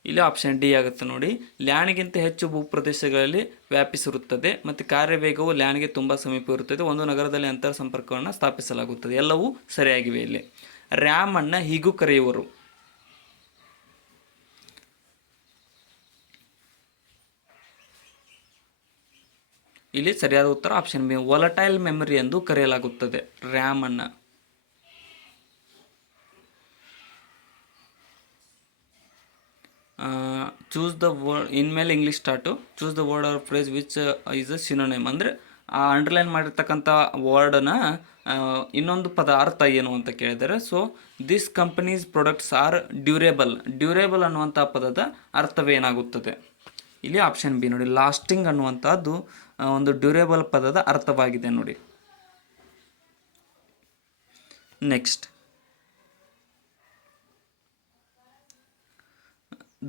ಇಲ್ಲಿ ಆಪ್ಷನ್ ಡಿ ಆಗುತ್ತೆ ನೋಡಿ. ಲ್ಯಾಂಡ್ಗಿಂತ ಹೆಚ್ಚು ಭೂಪ್ರದೇಶಗಳಲ್ಲಿ ವ್ಯಾಪಿಸಿರುತ್ತದೆ ಮತ್ತು ಕಾರ್ಯವೇಗವು ಲ್ಯಾಂಡ್ಗೆ ತುಂಬ ಸಮೀಪ ಇರುತ್ತದೆ. ಒಂದು ನಗರದಲ್ಲಿ ಅಂತರ ಸಂಪರ್ಕವನ್ನು ಸ್ಥಾಪಿಸಲಾಗುತ್ತದೆ. ಎಲ್ಲವೂ ಸರಿಯಾಗಿವೆ. ಇಲ್ಲಿ ರ್ಯಾಮ್ ಅನ್ನು ಹೀಗೂ ಕರೆಯುವರು. ಇಲ್ಲಿ ಸರಿಯಾದ ಉತ್ತರ ಆಪ್ಷನ್ ಬಿ, ವೊಲಟೈಲ್ ಮೆಮರಿ ಎಂದು ಕರೆಯಲಾಗುತ್ತದೆ ರ್ಯಾಮ್ ಅನ್ನು. ಚೂಸ್ ದ ವರ್ಡ್, ಇನ್ಮೇಲೆ English start. Choose the word or phrase which is a synonym. ಅಂದರೆ ಆ ಅಂಡರ್ಲೈನ್ ಮಾಡಿರ್ತಕ್ಕಂಥ ವರ್ಡನ್ನ ಇನ್ನೊಂದು ಪದ ಅರ್ಥ ಏನು ಅಂತ ಕೇಳಿದರೆ, so this companies products are durable. Durable ಅನ್ನುವಂಥ ಪದದ ಅರ್ಥವೇನಾಗುತ್ತದೆ? ಇಲ್ಲಿ ಆಪ್ಷನ್ ಬಿ ನೋಡಿ, ಲಾಸ್ಟಿಂಗ್ ಅನ್ನುವಂಥದ್ದು ಒಂದು ಡ್ಯೂರೇಬಲ್ ಪದದ ಅರ್ಥವಾಗಿದೆ ನೋಡಿ. Next,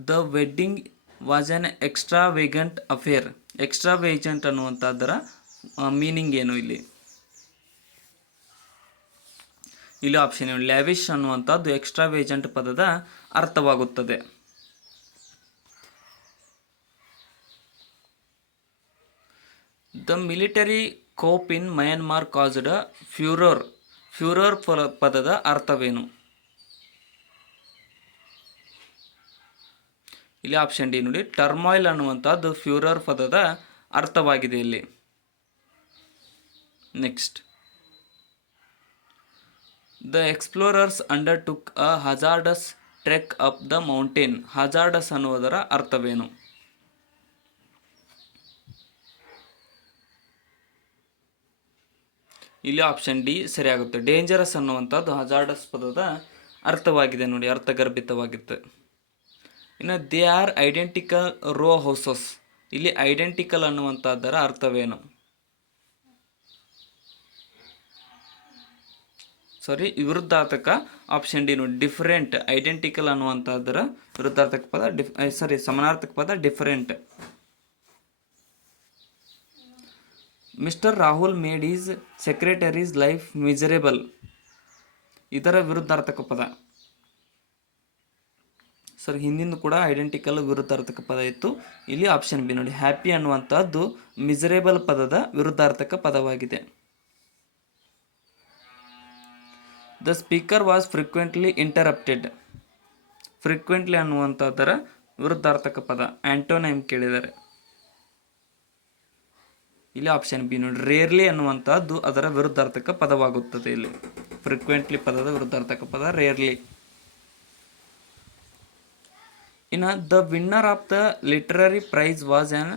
the wedding was an extravagant affair. Extravagant ಅನ್ನುವಂಥದ್ದರ ಮೀನಿಂಗ್ ಏನು? ಇಲ್ಲಿ ಆಪ್ಷನ್ ಏನು, ಲ್ಯಾವಿಶ್ ಅನ್ನುವಂಥದ್ದು ಎಕ್ಸ್ಟ್ರಾವೇಜೆಂಟ್ ಪದದ ಅರ್ಥವಾಗುತ್ತದೆ. The military coup in Myanmar caused furore. Furore ಪದದ ಅರ್ಥವೇನು? ಇಲ್ಲಿ ಆಪ್ಷನ್ ಡಿ ನೋಡಿ, ಟರ್ಮಾಯಿಲ್ ಅನ್ನುವಂಥದ್ದು ಫ್ಯೂರರ್ ಪದದ ಅರ್ಥವಾಗಿದೆ ಇಲ್ಲಿ. Next, the explorers undertook a hazardous trek up the mountain. Hazardous ಅನ್ನುವುದರ ಅರ್ಥವೇನು? ಇಲ್ಲಿ ಆಪ್ಷನ್ ಡಿ ಸರಿಯಾಗುತ್ತೆ. ಡೇಂಜರಸ್ ಅನ್ನುವಂಥದ್ದು ಹಜಾರ್ಡಸ್ ಪದದ ಅರ್ಥವಾಗಿದೆ ನೋಡಿ, ಅರ್ಥಗರ್ಭಿತವಾಗಿತ್ತು. ಇನ್ನು they R identical row houses. ಇಲ್ಲಿ ಐಡೆಂಟಿಕಲ್ ಅನ್ನುವಂಥದ್ದರ ಅರ್ಥವೇನು? ಸಾರಿ, ವಿರುದ್ಧಾರ್ಥಕ. ಆಪ್ಷನ್ ಡಿ ನೋಡಿ, ಡಿಫರೆಂಟ್. ಐಡೆಂಟಿಕಲ್ ಅನ್ನುವಂಥದ್ದರ ವಿರುದ್ಧಾರ್ಥಕ ಪದ ಸಮಾನಾರ್ಥಕ ಪದ different. Mister Rahul made his secretary's life miserable. ಇದರ ವಿರುದ್ಧಾರ್ಥಕ ಪದ. ಸರ್, ಹಿಂದಿಂದು ಕೂಡ ಐಡೆಂಟಿಕಲ್ ವಿರುದ್ಧಾರ್ಥಕ ಪದ ಇತ್ತು. ಇಲ್ಲಿ ಆಪ್ಷನ್ ಬಿ ನೋಡಿ, ಹ್ಯಾಪಿ ಅನ್ನುವಂಥದ್ದು ಮಿಸರೇಬಲ್ ಪದದ ವಿರುದ್ಧಾರ್ಥಕ ಪದವಾಗಿದೆ. The speaker was frequently interrupted. Frequently ಅನ್ನುವಂಥದ್ದರ ವಿರುದ್ಧಾರ್ಥಕ ಪದ ಆಂಟೋನೈಮ್ ಕೇಳಿದ್ದಾರೆ. ಇಲ್ಲಿ ಆಪ್ಷನ್ ಬಿ ನೋಡಿ, ರೇರ್ಲಿ ಅನ್ನುವಂಥದ್ದು ಅದರ ವಿರುದ್ಧಾರ್ಥಕ ಪದವಾಗುತ್ತದೆ. ಇಲ್ಲಿ ಫ್ರೀಕ್ವೆಂಟ್ಲಿ ಪದದ ವಿರುದ್ಧಾರ್ಥಕ ಪದ ರೇರ್ಲಿ. ಇನ್ನು the winner of the literary prize was an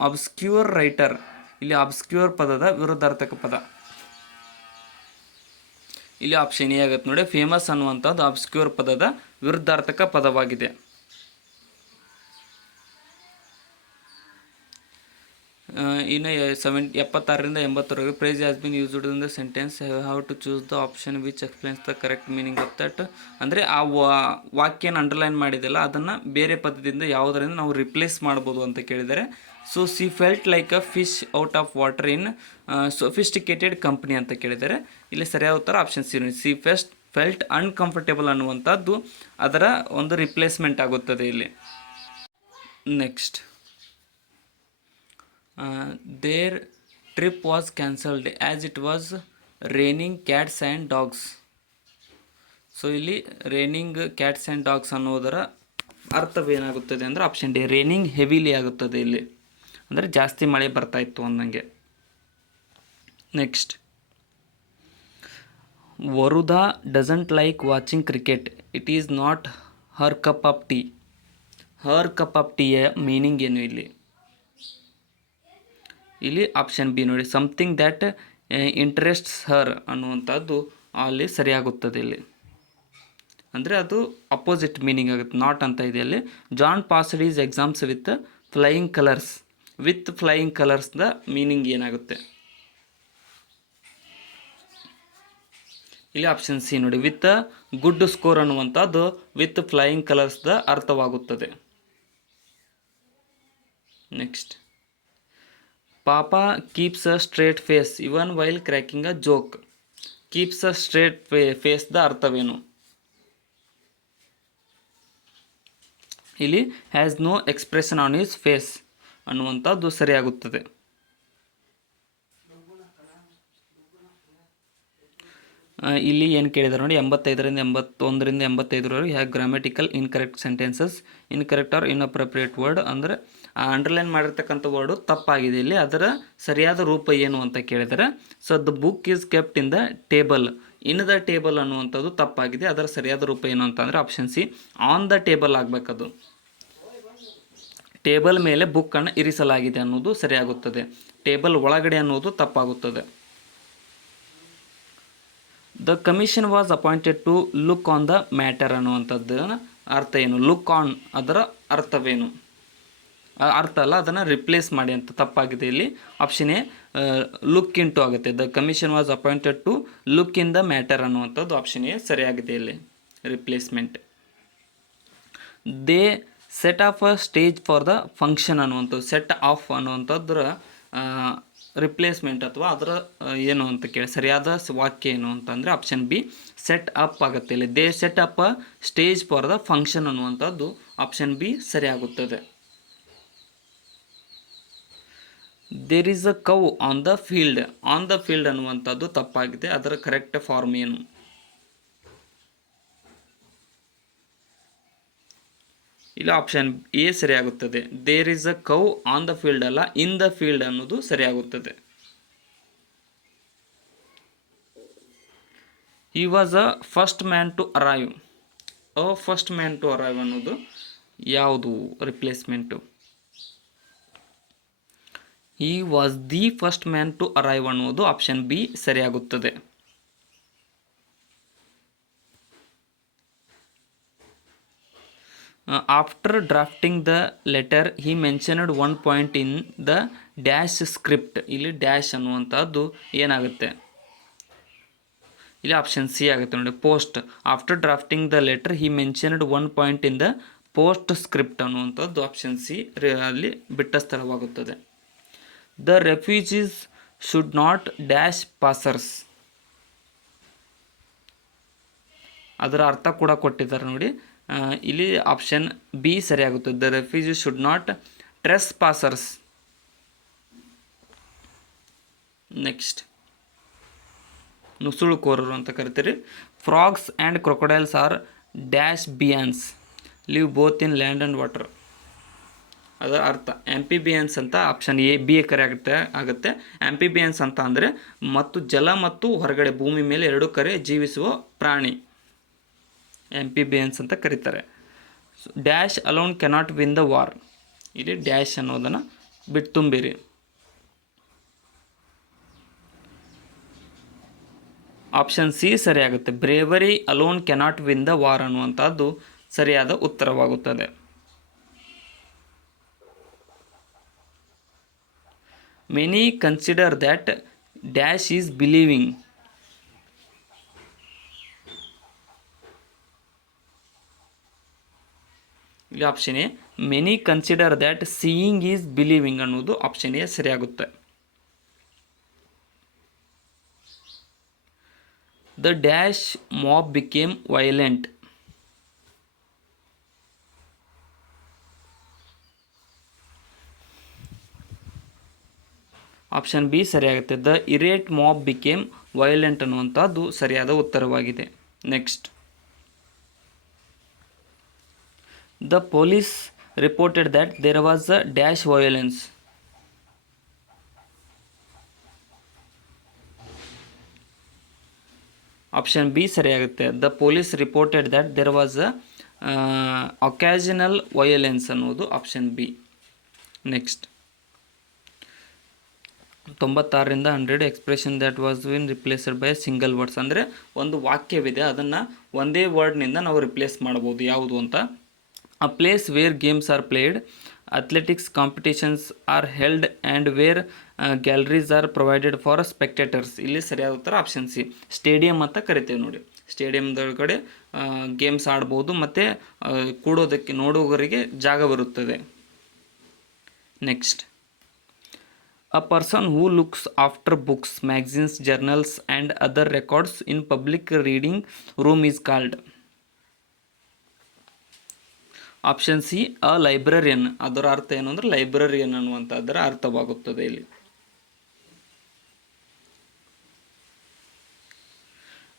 obscure writer. ಇಲ್ಲಿ ಅಬ್ಸ್ಕ್ಯೂರ್ ಪದದ ವಿರುದ್ಧಾರ್ಥಕ ಪದ. ಇಲ್ಲಿ ಆಪ್ಷನ್ ಎ ಆಗುತ್ತೆ ನೋಡಿ, ಫೇಮಸ್ ಅನ್ನುವಂಥದ್ದು ಅಬ್ಸ್ಕ್ಯೂರ್ ಪದದ ವಿರುದ್ಧಾರ್ಥಕ ಪದವಾಗಿದೆ. ಇನ್ನು 76ರಿಂದ 80ರವರೆಗೆ phrase has been used in the sentence. How to choose the option which explains the correct meaning of that. ಅಂದರೆ ಆ ವಾಕ್ಯನ ಅಂಡರ್ಲೈನ್ ಮಾಡಿದೆಲ್ಲ ಅದನ್ನು ಬೇರೆ ಪದದಿಂದ ಯಾವುದರಿಂದ ನಾವು ರಿಪ್ಲೇಸ್ ಮಾಡ್ಬೋದು ಅಂತ ಕೇಳಿದರೆ. So C felt like a fish out of water in sophisticated company ಅಂತ ಕೇಳಿದರೆ. ಇಲ್ಲಿ ಸರಿಯಾದ ಉತ್ತರ ಆಪ್ಷನ್ ಸಿ ಫೆಲ್ಟ್ ಅನ್ಕಂಫರ್ಟೇಬಲ್ ಅನ್ನುವಂಥದ್ದು ಅದರ ಒಂದು ರಿಪ್ಲೇಸ್ಮೆಂಟ್ ಆಗುತ್ತದೆ ಇಲ್ಲಿ. Next, their trip was cancelled as it was raining cats and dogs. So ಇಲ್ಲಿ ರೇನಿಂಗ್ ಕ್ಯಾಟ್ಸ್ ಆ್ಯಂಡ್ ಡಾಗ್ಸ್ ಅನ್ನೋದರ ಅರ್ಥವೇನಾಗುತ್ತದೆ ಅಂದರೆ ಆಪ್ಷನ್ ಡಿ, ರೇನಿಂಗ್ ಹೆವಿಲಿ ಆಗುತ್ತದೆ ಇಲ್ಲಿ. ಅಂದರೆ ಜಾಸ್ತಿ ಮಳೆ ಬರ್ತಾ ಇತ್ತು ಅಂದಂಗೆ. Next, Varudha doesn't like watching cricket. It is not her cup of tea. Her cup of ಟೀಯ ಮೀನಿಂಗ್ ಏನು ಇಲ್ಲಿ? ಇಲ್ಲಿ ಆಪ್ಷನ್ ಬಿ ನೋಡಿ, ಸಮಥಿಂಗ್ ದ್ಯಾಟ್ ಇಂಟ್ರೆಸ್ಟ್ಸ್ ಹರ್ ಅನ್ನುವಂಥದ್ದು ಅಲ್ಲಿ ಸರಿಯಾಗುತ್ತದೆ ಇಲ್ಲಿ. ಅಂದರೆ ಅದು ಅಪೋಸಿಟ್ ಮೀನಿಂಗ್ ಆಗುತ್ತೆ, ನಾಟ್ ಅಂತ ಇದೆ ಅಲ್ಲಿ. John passed his exams with flying colours. With flying ಕಲರ್ಸ್ದ ಮೀನಿಂಗ್ ಏನಾಗುತ್ತೆ? ಇಲ್ಲಿ ಆಪ್ಷನ್ ಸಿ ನೋಡಿ, ವಿತ್ ಗುಡ್ ಸ್ಕೋರ್ ಅನ್ನುವಂಥದ್ದು ವಿತ್ ಫ್ಲೈಯಿಂಗ್ ಕಲರ್ಸ್ದ ಅರ್ಥವಾಗುತ್ತದೆ. Next, papa keeps a straight face even while cracking a joke. Keeps a straight ಫೇಸ್ದ ಅರ್ಥವೇನು? ಇಲ್ಲಿ has no expression on his face ಅನ್ನುವಂಥದ್ದು ಸರಿಯಾಗುತ್ತದೆ. ಇಲ್ಲಿ ಏನು ಕೇಳಿದ್ದಾರೆ ನೋಡಿ, 85ರಿಂದ 81ರಿಂದ 85ರವರೆಗೆ have grammatical incorrect sentences, incorrect or inappropriate word, ಅಂದರೆ ಅಂಡರ್ಲೈನ್ ಮಾಡಿರ್ತಕ್ಕಂಥ ವರ್ಡು ತಪ್ಪಾಗಿದೆ. ಇಲ್ಲಿ ಅದರ ಸರಿಯಾದ ರೂಪ ಏನು ಅಂತ ಕೇಳಿದರೆ, so the book is kept in the table, in the table ಅನ್ನುವಂಥದ್ದು ತಪ್ಪಾಗಿದೆ. ಅದರ ಸರಿಯಾದ ರೂಪ ಏನು ಅಂತಂದರೆ option C, on the table ಆಗಬೇಕದು. ಟೇಬಲ್ ಮೇಲೆ ಬುಕ್ಕನ್ನು ಇರಿಸಲಾಗಿದೆ ಅನ್ನೋದು ಸರಿಯಾಗುತ್ತದೆ. ಟೇಬಲ್ ಒಳಗಡೆ ಅನ್ನೋದು ತಪ್ಪಾಗುತ್ತದೆ. The commission was appointed to look on the matter ಅನ್ನುವಂಥದ್ದು ಅರ್ಥ ಏನು? ಲುಕ್ ಆನ್ ಅದರ ಅರ್ಥವೇನು? ಅರ್ಥ ಅಲ್ಲ, ಅದನ್ನು ರಿಪ್ಲೇಸ್ ಮಾಡಿ ಅಂತ ತಪ್ಪಾಗಿದೆ. ಇಲ್ಲಿ option A look into ಆಗುತ್ತೆ. The commission was appointed to look in the matter ಅನ್ನುವಂಥದ್ದು ಆಪ್ಷನ್ ಎ ಸರಿಯಾಗಿದೆ. ಇಲ್ಲಿ replacement. They set off a stage for the function ಅನ್ನುವಂಥದ್ದು, ಸೆಟ್ ಆಫ್ ಅನ್ನುವಂಥದ್ರ ರಿಪ್ಲೇಸ್ಮೆಂಟ್ ಅಥವಾ ಅದರ ಏನು ಅಂತ ಕೇಳಿ ಸರಿಯಾದ ವಾಕ್ಯ ಏನು ಅಂತಂದರೆ ಆಪ್ಷನ್ ಬಿ ಸೆಟ್ ಅಪ್ ಆಗುತ್ತೆ. ಇಲ್ಲಿ they set up a stage for the function ಅನ್ನುವಂಥದ್ದು ಆಪ್ಷನ್ ಬಿ ಸರಿಯಾಗುತ್ತದೆ. There is a cow on the field, on the field ಅನ್ನುವಂಥದ್ದು ತಪ್ಪಾಗಿದೆ. ಅದರ ಕರೆಕ್ಟ್ ಫಾರ್ಮ್ ಏನು? ಇಲ್ಲಿ ಆಪ್ಷನ್ ಎ ಸರಿಯಾಗುತ್ತದೆ. There is a cow on the field ಅಲ್ಲ, ಇನ್ ದ ಫೀಲ್ಡ್ ಅನ್ನೋದು ಸರಿಯಾಗುತ್ತದೆ. He was a first man to arrive. First man to arrive ಅನ್ನೋದು ಯಾವುದು replacement? He was the first man to arrive ಅನ್ನುವುದು ಆಪ್ಷನ್ ಬಿ ಸರಿಯಾಗುತ್ತದೆ. After drafting the letter he mentioned one point in the dash script. ಇಲ್ಲಿ ಡ್ಯಾಶ್ ಅನ್ನುವಂಥದ್ದು ಏನಾಗುತ್ತೆ? ಇಲ್ಲಿ ಆಪ್ಷನ್ ಸಿ ಆಗುತ್ತೆ ನೋಡಿ, post. After drafting the letter he mentioned one point in the postscript ಅನ್ನುವಂಥದ್ದು ಆಪ್ಷನ್ ಸಿ ಅಲ್ಲಿ ಬಿಟ್ಟ ಸ್ಥಳವಾಗುತ್ತದೆ. The refugees should not dash passers. ಅದರ ಅರ್ಥ ಕೂಡ ಕೊಟ್ಟಿದ್ದಾರೆ ನೋಡಿ. ಇಲ್ಲಿ ಆಪ್ಷನ್ ಬಿ ಸರಿಯಾಗುತ್ತದೆ. The refugee should not trespassers. Next, ನುಸುಳುಕೋರರು ಅಂತ ಕರಿತೀರಿ. Frogs and crocodiles are dash ಬಿಯಾನ್ಸ್, live both in land and water. ಅದರ ಅರ್ಥ ಆಂಪಿಬಿಯನ್ಸ್ ಅಂತ ಆಪ್ಷನ್ ಎ ಬಿ ಆಗುತ್ತೆ. ಆಂಪಿಬಿಯನ್ಸ್ ಅಂತ ಅಂದರೆ ಮತ್ತು ಜಲ ಮತ್ತು ಹೊರಗಡೆ ಭೂಮಿ ಮೇಲೆ ಎರಡು ಕಡೆ ಜೀವಿಸುವ ಪ್ರಾಣಿ ಆಂಪಿಬಿಯನ್ಸ್ ಅಂತ ಕರೀತಾರೆ. Dash alone cannot win the war. ಇಲ್ಲಿ ಡ್ಯಾಶ್ ಅನ್ನೋದನ್ನು ಬಿಟ್ಟು ತುಂಬಿರಿ. ಆಪ್ಷನ್ ಸಿ ಸರಿಯಾಗುತ್ತೆ. Bravery alone cannot win the war ಅನ್ನುವಂಥದ್ದು ಸರಿಯಾದ ಉತ್ತರವಾಗುತ್ತದೆ. Many consider that dash is believing. ಇಲ್ಲಿ option A many consider that seeing is believing ಅನ್ನೋದು ಆಪ್ಷನ್ ಎ ಸರಿಯಾಗುತ್ತೆ. The dash mob became violent. Option B ಸರಿಯಾಗುತ್ತೆ. The irate mob became violent ಅನ್ನುವಂಥದ್ದು ಸರಿಯಾದ ಉತ್ತರವಾಗಿದೆ. Next, the police reported that there was a dash violence. Option B ಸರಿಯಾಗುತ್ತೆ. The police reported that there was a occasional violence ಅನ್ನೋದು ಆಪ್ಷನ್ ಬಿ. ನೆಕ್ಸ್ಟ್, 96ರಿಂದ 100 expression that was been replaced by single words. ಅಂದರೆ ಒಂದು ವಾಕ್ಯವಿದೆ, ಅದನ್ನು ಒಂದೇ ವರ್ಡ್ನಿಂದ ನಾವು ರಿಪ್ಲೇಸ್ ಮಾಡ್ಬೋದು. ಯಾವುದು ಅಂತ? A place where games are played, athletics competitions are held and where galleries are provided for spectators. ಇಲ್ಲಿ ಸರಿಯಾದ ಉತ್ತರ ಆಪ್ಷನ್ ಸಿ, ಸ್ಟೇಡಿಯಂ ಅಂತ ಕರಿತೇವೆ ನೋಡಿ. ಸ್ಟೇಡಿಯಂದೊಳಗಡೆ ಗೇಮ್ಸ್ ಆಡ್ಬೋದು ಮತ್ತು ಕೂಡೋದಕ್ಕೆ ನೋಡುಗರಿಗೆ ಜಾಗವಿರುತ್ತದೆ. Next, a person who looks after books, magazines, journals and other records in public reading room is called. Option C a librarian. ಅದರ ಅರ್ಥ ಏನು ಅಂದರೆ ಲೈಬ್ರರಿಯನ್ ಅನ್ನುವಂಥದ್ದರ ಅರ್ಥವಾಗುತ್ತದೆ ಇಲ್ಲಿ.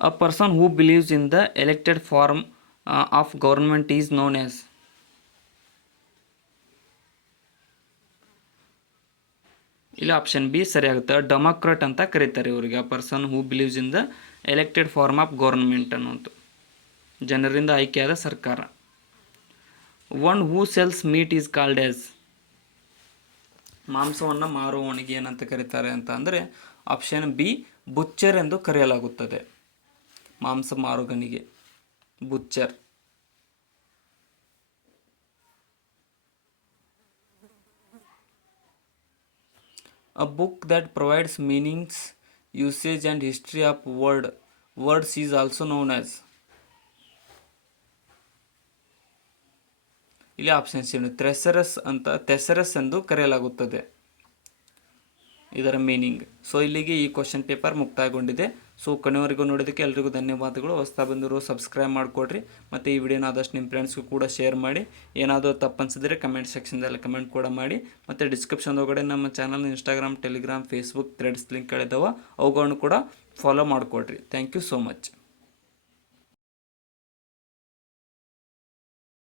A person who believes in the elected form of government is known as. ಇಲ್ಲಿ ಆಪ್ಷನ್ ಬಿ ಸರಿಯಾಗುತ್ತೆ. ಡೆಮಾಕ್ರಾಟ್ ಅಂತ ಕರೀತಾರೆ ಇವರಿಗೆ. A person who believes in the elected form of government ಅನ್ನುವಂಥ ಜನರಿಂದ ಆಯ್ಕೆಯಾದ ಸರ್ಕಾರ. One who sells meat is called as. ಮಾಂಸವನ್ನು ಮಾರುವವನಿಗೆ ಏನಂತ ಕರೀತಾರೆ ಅಂತ ಅಂದರೆ ಆಪ್ಷನ್ ಬಿ ಬುಚ್ಚರ್ ಎಂದು ಕರೆಯಲಾಗುತ್ತದೆ. ಮಾಂಸ ಮಾರುಗನಿಗೆ ಬುಚ್ಚರ್. A book that provides meanings, usage and history of words is also known as. ಇಲ್ಲಿ ಆಪ್ಷನ್ ಸಿ ಥೆಸರಸ್ ಎಂದು ಕರೆಯಲಾಗುತ್ತದೆ ಇದರ ಮೀನಿಂಗ್. ಸೊ ಇಲ್ಲಿಗೆ ಈ ಕ್ವಶನ್ ಪೇಪರ್ ಮುಕ್ತಾಯಗೊಂಡಿದೆ. ಸೊ ಕೊನೆವರೆಗೂ ನೋಡೋದಕ್ಕೆ ಎಲ್ರಿಗೂ ಧನ್ಯವಾದಗಳು. ಹೊಸ್ತಾ ಬಂದಿರೋ ಸಬ್ಸ್ಕ್ರೈಬ್ ಮಾಡಿಕೊಡ್ರಿ ಮತ್ತು ಈ ವಿಡಿಯೋನ ಆದಷ್ಟು ನಿಮ್ಮ ಫ್ರೆಂಡ್ಸ್ಗೂ ಕೂಡ ಶೇರ್ ಮಾಡಿ. ಏನಾದರೂ ತಪ್ಪನ್ಸಿದ್ರೆ ಕಮೆಂಟ್ ಸೆಕ್ಷನ್ದಲ್ಲಿ ಕಮೆಂಟ್ ಕೂಡ ಮಾಡಿ. ಮತ್ತು ಡಿಸ್ಕ್ರಿಪ್ಷನ್ ಒಳಗಡೆ ನಮ್ಮ channel Instagram, Telegram, Facebook, Threads ಲಿಂಕ್ಗಳಿದ್ದಾವೆ. ಅವುಗಳನ್ನು ಕೂಡ ಫಾಲೋ ಮಾಡಿಕೊಡ್ರಿ. Thank you so much.